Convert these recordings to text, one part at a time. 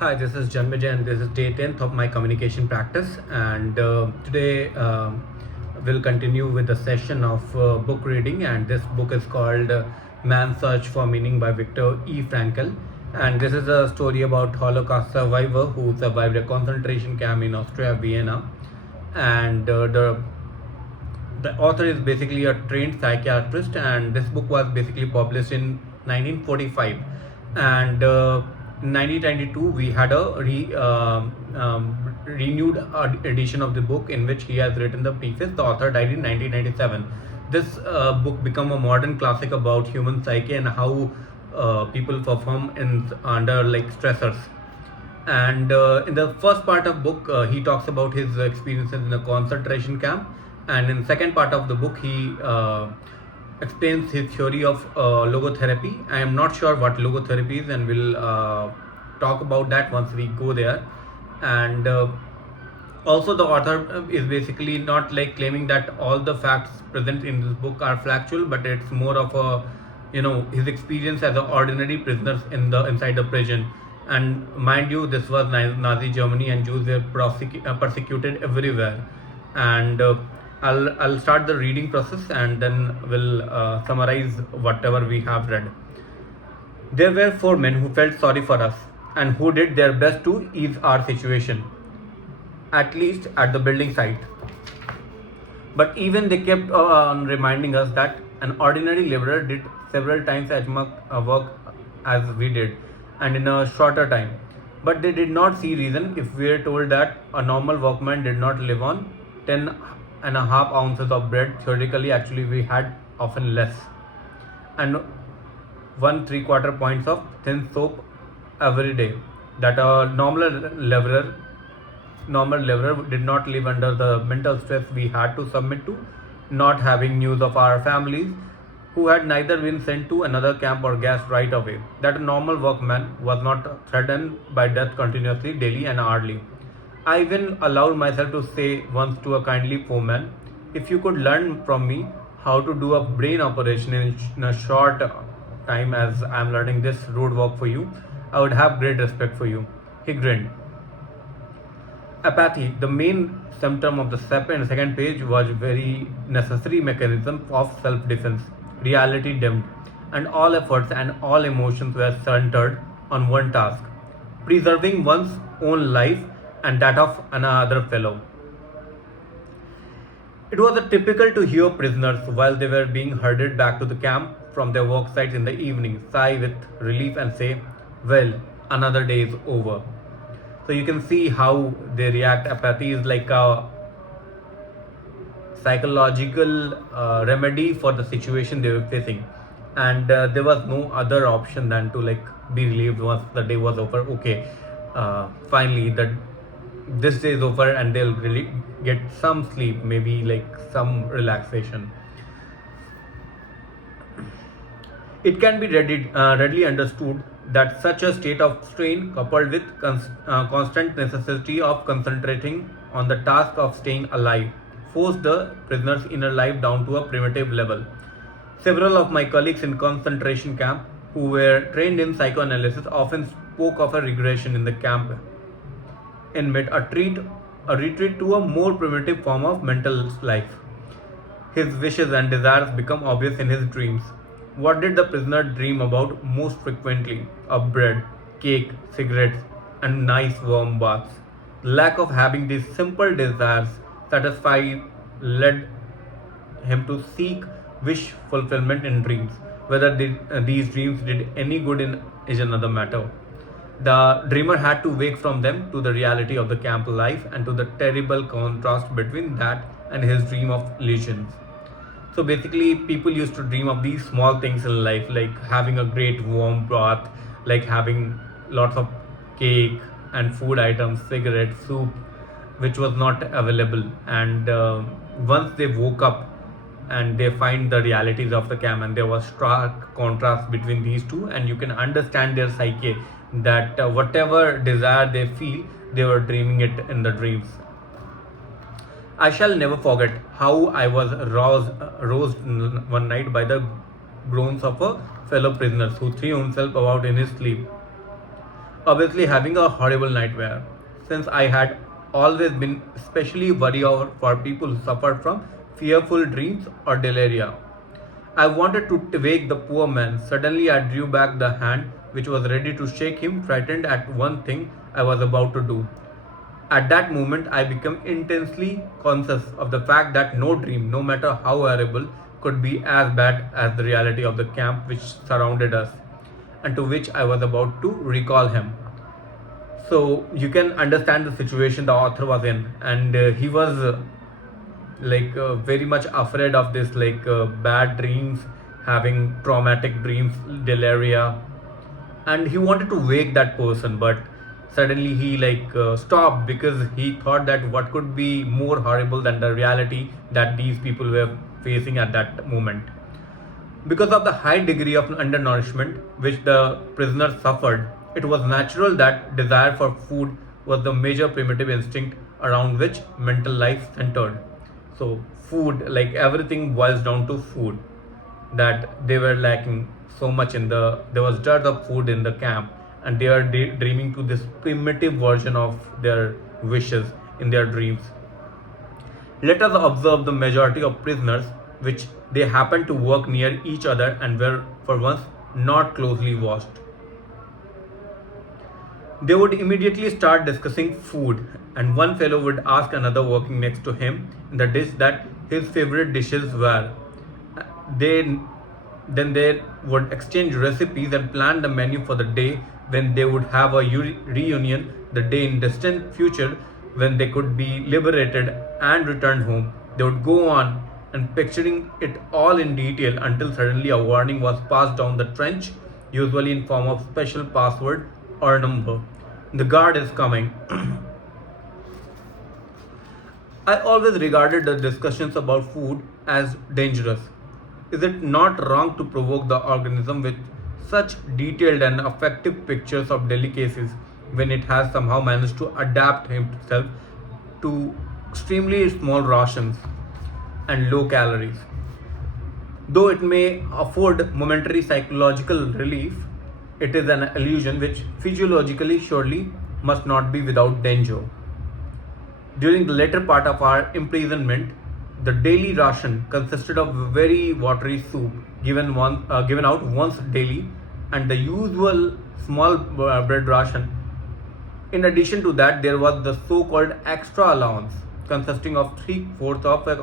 Hi, this is Janmajay and this is day 10th of my communication practice. And today we'll continue with the session of book reading. And this book is called Man's Search for Meaning by Viktor E. Frankl. And this is a story about Holocaust survivor who survived a concentration camp in Austria, Vienna. And the author is basically a trained psychiatrist, and this book was basically published in 1945. And in 1992 we had a renewed edition of the book in which he has written the preface. The author died in 1997. This book become a modern classic about human psyche and how people perform in under like stressors. And in the first part of book he talks about his experiences in a concentration camp, and in second part of the book he explains his theory of logotherapy. I am not sure what logotherapy is, and we'll talk about that once we go there. And also the author is basically not like claiming that all the facts present in this book are factual, but it's more of a his experience as an ordinary prisoner in the inside the prison. And mind you, this was Nazi Germany, and Jews were persecuted everywhere. And I'll start the reading process, and then we'll summarize whatever we have read. There were four men who felt sorry for us and who did their best to ease our situation, at least at the building site. But even they kept on reminding us that an ordinary laborer did several times as much work as we did, and in a shorter time. But they did not see reason if we were told that a normal workman did not live on 10.5 ounces of bread. Theoretically, actually, we had often less, and 1 3/4 points of thin soap every day. That a normal laborer did not live under the mental stress we had to submit to, not having news of our families, who had neither been sent to another camp or gassed right away. That a normal workman was not threatened by death continuously, daily and hourly. I even allowed myself to say once to a kindly foreman, if you could learn from me how to do a brain operation in a short time as I am learning this road work for you, I would have great respect for you. He grinned. Apathy, the main symptom of the second page, was very necessary mechanism of self-defense. Reality dimmed, and all efforts and all emotions were centered on one task: preserving one's own life and that of another fellow. It was a typical to hear prisoners, while they were being herded back to the camp from their work sites in the evening, sigh with relief and say, well, another day is over. So you can see how they react. Apathy is like a psychological remedy for the situation they were facing, and there was no other option than to like be relieved once the day was over. Okay, finally this day is over, and they'll really get some sleep, maybe like some relaxation. It can be readily understood that such a state of strain, coupled with constant necessity of concentrating on the task of staying alive, forced the prisoner's inner life down to a primitive level. Several of my colleagues in concentration camp who were trained in psychoanalysis often spoke of a regression in the camp inmate, a retreat to a more primitive form of mental life. His wishes and desires become obvious in his dreams. What did the prisoner dream about most frequently? Of bread, cake, cigarettes, and nice warm baths. Lack of having these simple desires satisfied led him to seek wish fulfillment in dreams. Whether these dreams did any good in is another matter. The dreamer had to wake from them to the reality of the camp life and to the terrible contrast between that and his dream of legions. So basically, people used to dream of these small things in life, like having a great warm bath, like having lots of cake and food items, cigarettes, soup, which was not available. And once they woke up and they find the realities of the camp, and there was stark contrast between these two, and you can understand their psyche that whatever desire they feel, they were dreaming it in the dreams. I shall never forget how I was roused one night by the groans of a fellow prisoner who threw himself about in his sleep. obviously having a horrible nightmare, since I had always been especially worried for people who suffered from fearful dreams or delirium. I wanted to wake the poor man. Suddenly, I drew back the hand which was ready to shake him, frightened at one thing I was about to do. At that moment, I became intensely conscious of the fact that no dream, no matter how horrible, could be as bad as the reality of the camp which surrounded us, and to which I was about to recall him. So you can understand the situation the author was in, and he was very much afraid of this bad dreams, having traumatic dreams, deliria, and he wanted to wake that person, but suddenly he stopped because he thought that what could be more horrible than the reality that these people were facing at that moment. Because of the high degree of undernourishment which the prisoners suffered, it was natural that desire for food was the major primitive instinct around which mental life centered. So, food, like everything, boils down to food. That they were lacking so much there was dearth of food in the camp, and they are dreaming to this primitive version of their wishes in their dreams. Let us observe the majority of prisoners, which they happened to work near each other and were for once not closely watched. They would immediately start discussing food, and one fellow would ask another working next to him in the dish that his favorite dishes were. They then they would exchange recipes and plan the menu for the day when they would have a reunion, the day in distant future when they could be liberated and return home. They would go on and picturing it all in detail until suddenly a warning was passed down the trench, usually in form of special password or number. The guard is coming. I always regarded the discussions about food as dangerous. Is it not wrong to provoke the organism with such detailed and effective pictures of delicacies when it has somehow managed to adapt itself to extremely small rations and low calories? Though it may afford momentary psychological relief, it is an illusion which physiologically surely must not be without danger. During the later part of our imprisonment, the daily ration consisted of very watery soup given out once daily, and the usual small bread ration. In addition to that, there was the so-called extra allowance, consisting of three-fourths of an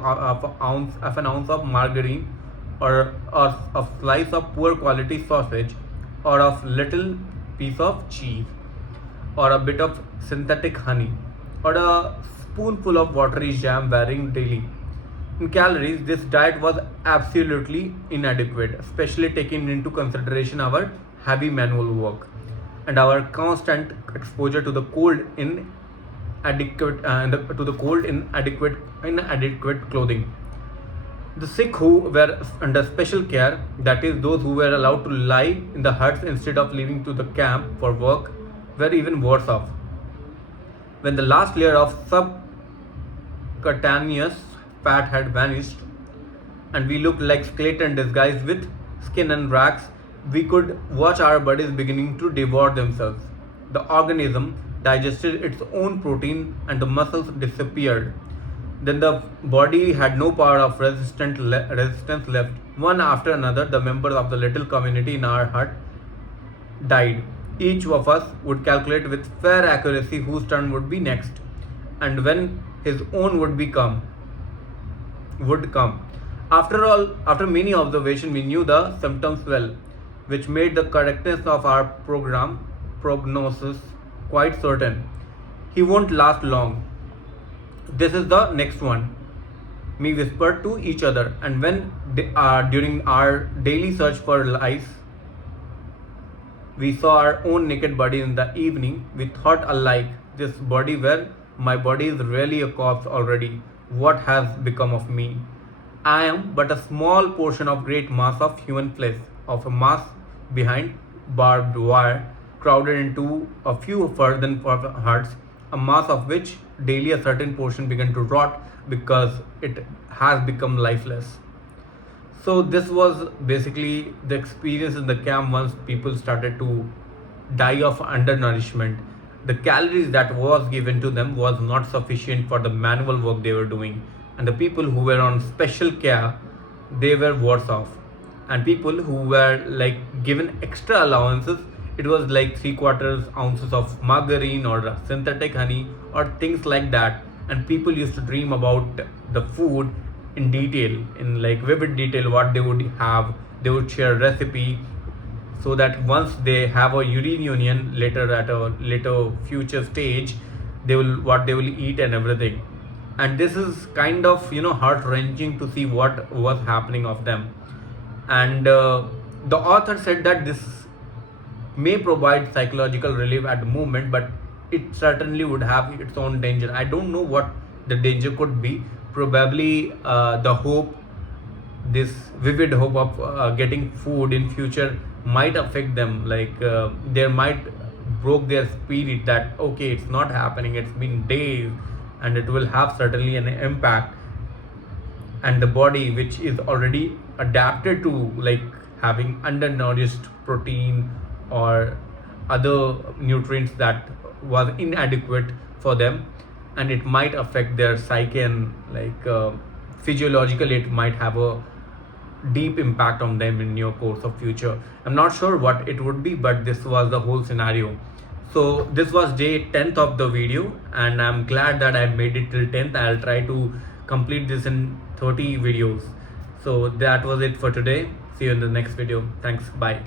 ounce of margarine, or a slice of poor quality sausage, or of little piece of cheese, or a bit of synthetic honey, or a spoonful of watery jam varying daily. In calories, this diet was absolutely inadequate, especially taking into consideration our heavy manual work and our constant exposure to the cold in inadequate clothing. The sick who were under special care, that is, those who were allowed to lie in the huts instead of leaving to the camp for work, were even worse off. When the last layer of subcutaneous fat had vanished, and we looked like skeleton disguised with skin and rags, we could watch our bodies beginning to devour themselves. The organism digested its own protein and the muscles disappeared. Then the body had no power of resistance left. One after another, the members of the little community in our hut died. Each of us would calculate with fair accuracy whose turn would be next, and when his own would come. After all, after many observations, we knew the symptoms well, which made the correctness of our prognosis quite certain. He won't last long. This is the next one. We whispered to each other, and during our daily search for lice, we saw our own naked body in the evening, we thought alike, this body where my body is really a corpse already. What has become of me? I am but a small portion of great mass of human flesh, of a mass behind barbed wire, crowded into a few further huts, a mass of which daily a certain portion began to rot because it has become lifeless. So this was basically the experience in the camp once people started to die of undernourishment. The calories that was given to them was not sufficient for the manual work they were doing, and the people who were on special care, they were worse off. And people who were like given extra allowances, it was like 3/4 ounces of margarine or synthetic honey or things like that. And people used to dream about the food in detail, in like vivid detail, what they would have. They would share recipe, so that once they have a urine union later, at a later future stage, they will what they will eat and everything. And this is kind of heart wrenching to see what was happening of them. And the author said that this may provide psychological relief at the moment, but it certainly would have its own danger. I don't know what the danger could be. Probably the hope, this vivid hope of getting food in future might affect them. Like they might broke their spirit that okay, it's not happening, it's been days, and it will have certainly an impact. And the body, which is already adapted to like having undernourished protein or other nutrients that was inadequate for them, and it might affect their psyche, and like physiologically it might have a deep impact on them in your course of future. I'm not sure what it would be, but this was the whole scenario. So this was day 10th of the video, and I'm glad that I made it till 10th. I'll try to complete this in 30 videos. So that was it for today. See you in the next video. Thanks. Bye.